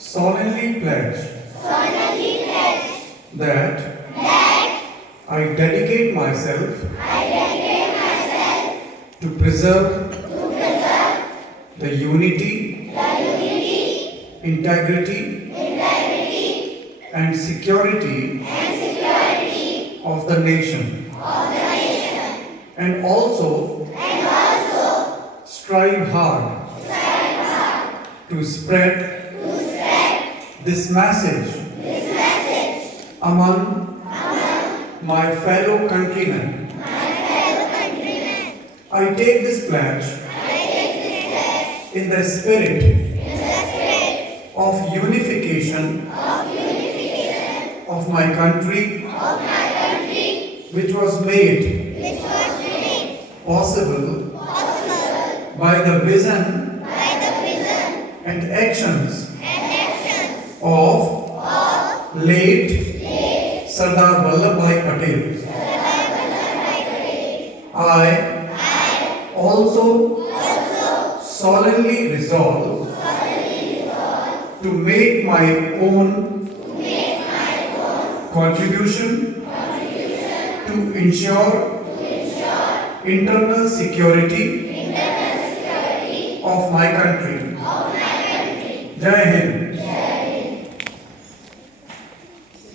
solemnly pledge that I dedicate myself to preserve the unity, integrity, and security of the nation, and also strive hard to spread this message among my fellow countrymen. I take this pledge in the spirit of unification of my country, which was made possible by the vision and actions of late Sardar Vallabh Bhai Patel. I also solemnly resolve to make my own contribution to ensure internal security of my country. Jai Hind.